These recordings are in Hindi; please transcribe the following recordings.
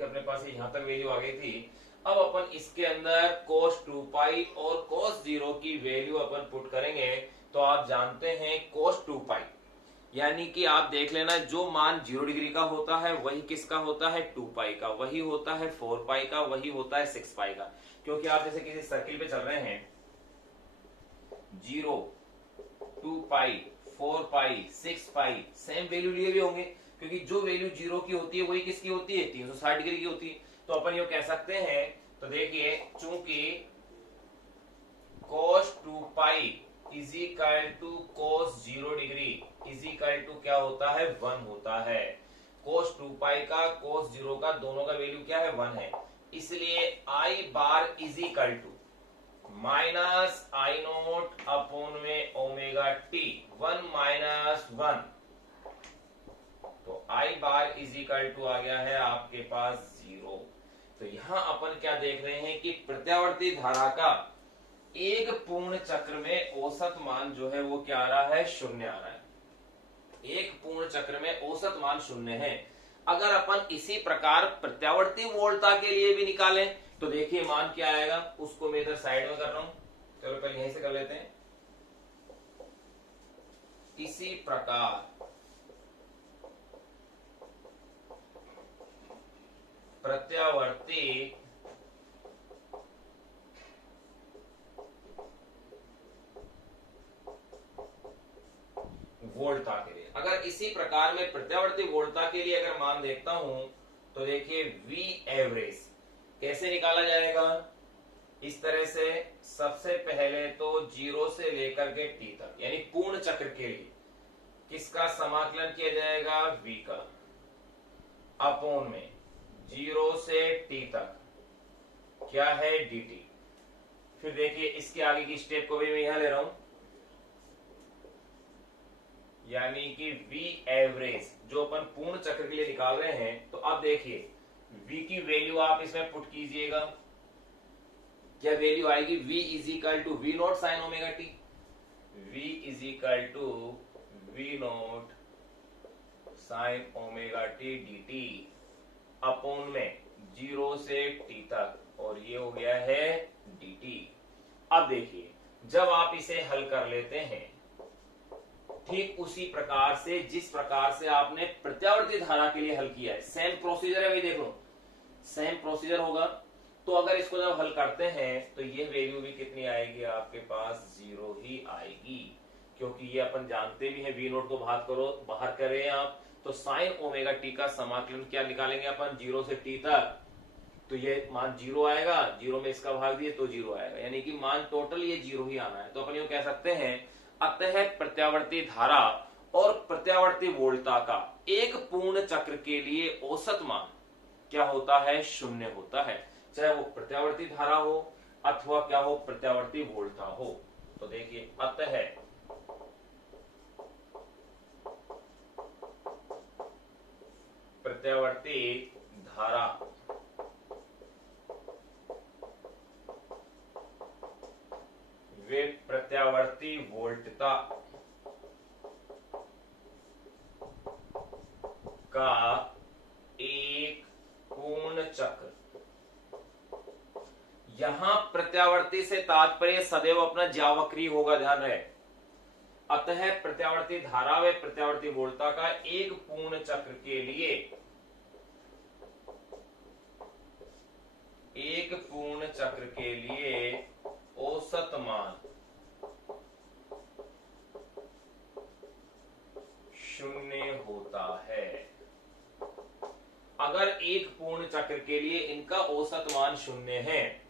देखिए अपने पास यहाँ तक वैल्यू आ गई थी। अब अपन इसके अंदर cos 2 पाई और cos 0 की वैल्यू अपन पुट करेंगे। तो आप जानते हैं cos 2 पाई यानी कि आप देख लेना जो मान 0 डिग्री का होता है वही किसका होता है 2 पाई का, वही होता है 4 पाई का, वही होता है 6 पाई का। क्योंकि आप जैसे किसी सर्किल पे चल रहे हैं 0, 2 पाई, 4 पाई, 6 पाई सेम वैल्यू लिए भी होंगे, क्योंकि जो वैल्यू 0 की होती है वही किसकी होती है 360 डिग्री की होती है। तो अपन ये कह सकते हैं, तो देखिए चूंकि cos 2 pi is equal to cos 0 degree is equal to क्या होता है 1 होता है। cos 2 पाई का cos 0 का दोनों का वैल्यू क्या है 1 है, इसलिए I bar is equal to minus I nought upon में ओमेगा टी 1 माइनस 1। तो I bar is equal to आ गया है आपके पास 0। तो यहां अपन क्या देख रहे हैं कि प्रत्यावर्ती धारा का एक पूर्ण चक्र में औसत मान जो है वो क्या आ रहा है 0 आ रहा है। एक पूर्ण चक्र में औसत मान 0 है। अगर अपन इसी प्रकार प्रत्यावर्ती वोल्टता के लिए भी निकालें तो देखिए मान क्या आएगा, उसको मैं इधर साइड में कर रहा हूं, चलो पहले यहीं से कर लेते हैं। इसी प्रकार प्रत्यावर्ती वोल्टता के लिए, अगर इसी प्रकार में प्रत्यावर्ती वोल्टता के लिए अगर मान देखता हूं तो देखिए V एवरेज कैसे निकाला जाएगा, इस तरह से सबसे पहले तो 0 से लेकर के t तक यानी पूर्ण चक्र के लिए किसका समाकलन किया जाएगा V का, अपोन में 0 से t तक क्या है dt। फिर देखिए इसके आगे की स्टेप को भी मैं यहां ले रहा हूं, यानी कि V एवरेज जो अपन पूर्ण चक्र के लिए निकाल रहे हैं। तो अब देखिए V की वैल्यू आप इसमें पुट कीजिएगा, क्या वैल्यू आएगी V is equal to V naught sine omega t, V is equal to V naught sine omega t dt upon में 0 से t तक, और ये हो गया है dt। अब देखिए जब आप इसे हल कर लेते हैं ठीक उसी प्रकार से जिस प्रकार से आपने प्रत्यावर्ती धारा के लिए हल किया है, सेम प्रोसीजर है भाई, देख लो सेम प्रोसीजर होगा। तो अगर इसको जब हल करते हैं तो ये वैल्यू भी कितनी आएगी आपके पास 0 ही आएगी, क्योंकि ये अपन जानते भी हैं V नोट को बाहर करें आप तो साइन ओमेगा टी का समाकलन क्या निकालेंगे अपन 0 से t तक, तो ये मान 0 आएगा, 0 में इसका भाग दिए तो 0 आएगा, यानी कि मान टोटल ये 0 ही आना है। तो अपन ये कह सकते हैं अतः प्रत्यावर्ती धारा और प्रत्यावर्ती वोल्टता का एक पूर्ण चक्र के लिए औसत मान क्या होता है 0 होता है, चाहे वो प्रत्यावर्ती धारा हो अथवा क्या हो प्रत्यावर्ती वोल्टता हो। तो देखिए अतः प्रत्यावर्ती धारा वे प्रत्यावर्ती वोल्टता का एक पूर्ण चक्र, यहां प्रत्यावर्ती से तात्पर्य सदैव अपना ज्यावक्री होगा, ध्यान रहे। अतः प्रत्यावर्ती धारा व प्रत्यावर्ती वोल्टता का एक पूर्ण चक्र के लिए औसत मान 0 होता है। अगर एक पूर्ण चक्र के लिए इनका औसत मान 0 है,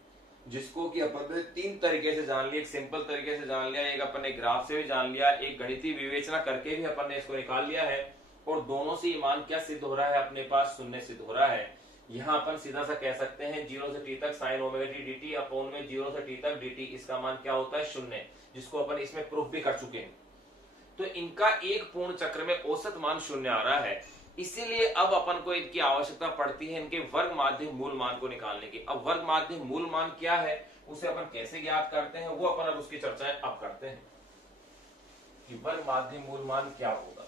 जिसको कि अपन ने 3 तरीके से जान लिया, एक सिंपल तरीके से जान लिया, एक अपन ने ग्राफ से भी जान लिया, एक गणितीय विवेचना करके भी अपन ने इसको निकाल लिया है, और दोनों से मान क्या सिद्ध हो रहा है अपने पास 0 सिद्ध हो रहा है। यहां अपन सीधा सा कह सकते हैं 0 से t तक sign omega t dt upon में 0 से t तक dt, इसका मान क्या होता है 0, जिसको अपन इसमें प्रूफ भी कर चुके हैं। तो इनका एक पूर्ण चक्र में औसत मान 0 आ रहा है, इसीलिए अब अपन को इनकी आवश्यकता पड़ती है इनके वर्ग माध्य मूल मान को निकालने की। अब वर्ग माध्य मूल मान क्या है, उसे अपन कैसे ज्ञात करते हैं, वो अपन अब उसकी चर्चाएं अब करते हैं कि वर्ग माध्य मूल मान क्या होगा।